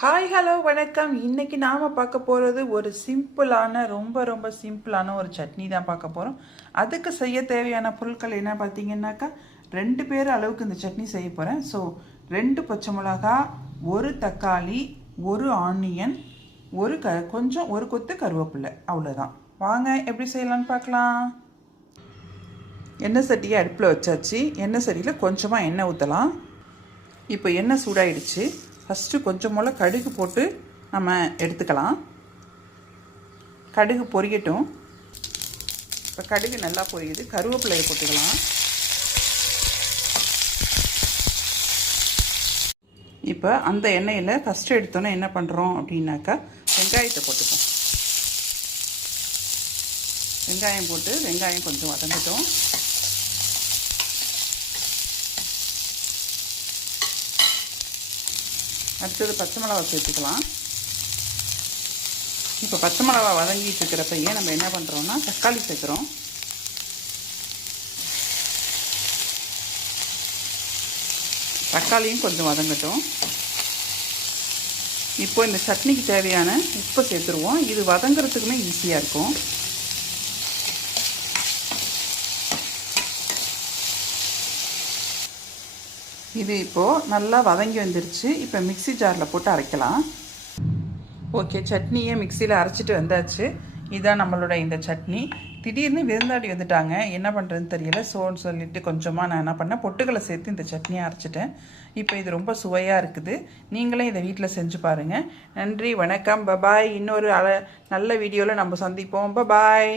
Hi hello வணக்கம். இன்றைக்கி நாம் பார்க்க போகிறது ஒரு சிம்பிளான ரொம்ப சிம்பிளான ஒரு சட்னி தான் பார்க்க போகிறோம். அதுக்கு செய்ய தேவையான பொருட்கள் என்ன பார்த்தீங்கன்னாக்கா 2 பேர் அளவுக்கு இந்த சட்னி செய்ய போகிறேன். ஸோ 2 பச்சை மிளகா, 1 தக்காளி, 1 ஆனியன், ஒரு கொத்து கருவேப்பிலை, அவ்வளோதான். வாங்க எப்படி செய்யலான்னு பார்க்கலாம். எண்ணெய் சட்டியை அடுப்பில் வச்சாச்சு. எண்ணெய் சட்டியில் கொஞ்சமாக எண்ணெய் ஊற்றலாம். இப்போ எண்ணெய் சூடாயிடுச்சு. ஃபஸ்ட்டு கொஞ்சம் போல் கடுகு போட்டு நம்ம எடுத்துக்கலாம். கடுகு பொரியட்டும். இப்போ கடுகு நல்லா பொரியுது. கருவேப்பிலையை போட்டுக்கலாம். இப்போ அந்த எண்ணெயில் ஃபஸ்ட்டு எடுத்தோன்னே என்ன பண்ணுறோம் அப்படின்னாக்கா வெங்காயத்தை போட்டுப்போம். வெங்காயம் போட்டு வெங்காயம் கொஞ்சம் வதங்கட்டும். அடுத்தது பச்சை மிளகா சேர்த்துக்கலாம். இப்போ பச்சை மிளகா வதங்கிட்டு இருக்கிறப்பையே நம்ம என்ன பண்ணுறோம்னா தக்காளி சேர்க்குறோம். தக்காளியும் கொஞ்சம் வதங்கட்டும். இப்போ இந்த சட்னிக்கு தேவையான உப்பை சேர்த்துருவோம். இது வதங்கிறதுக்குமே ஈஸியாக இருக்கும். இது இப்போது நல்லா வதங்கி வந்துருச்சு. இப்போ மிக்ஸி ஜாரில் போட்டு அரைக்கலாம். ஓகே, சட்னியை மிக்சியில் அரைச்சிட்டு வந்தாச்சு. இதுதான் நம்மளோட இந்த சட்னி. திடீர்னு விருந்தாடி வந்துட்டாங்க, என்ன பண்ணுறதுன்னு தெரியல. சோன்னு சொல்லிட்டு கொஞ்சமாக நான் என்ன பண்ணேன், பொட்டுக்களை சேர்த்து இந்த சட்னியை அரைச்சிட்டேன். இப்போ இது ரொம்ப சுவையாக இருக்குது. நீங்களே இதை வீட்டில் செஞ்சு பாருங்கள். நன்றி, வணக்கம், பபாய். இன்னொரு நல்ல வீடியோவில் நம்ம சந்திப்போம். பபாய்.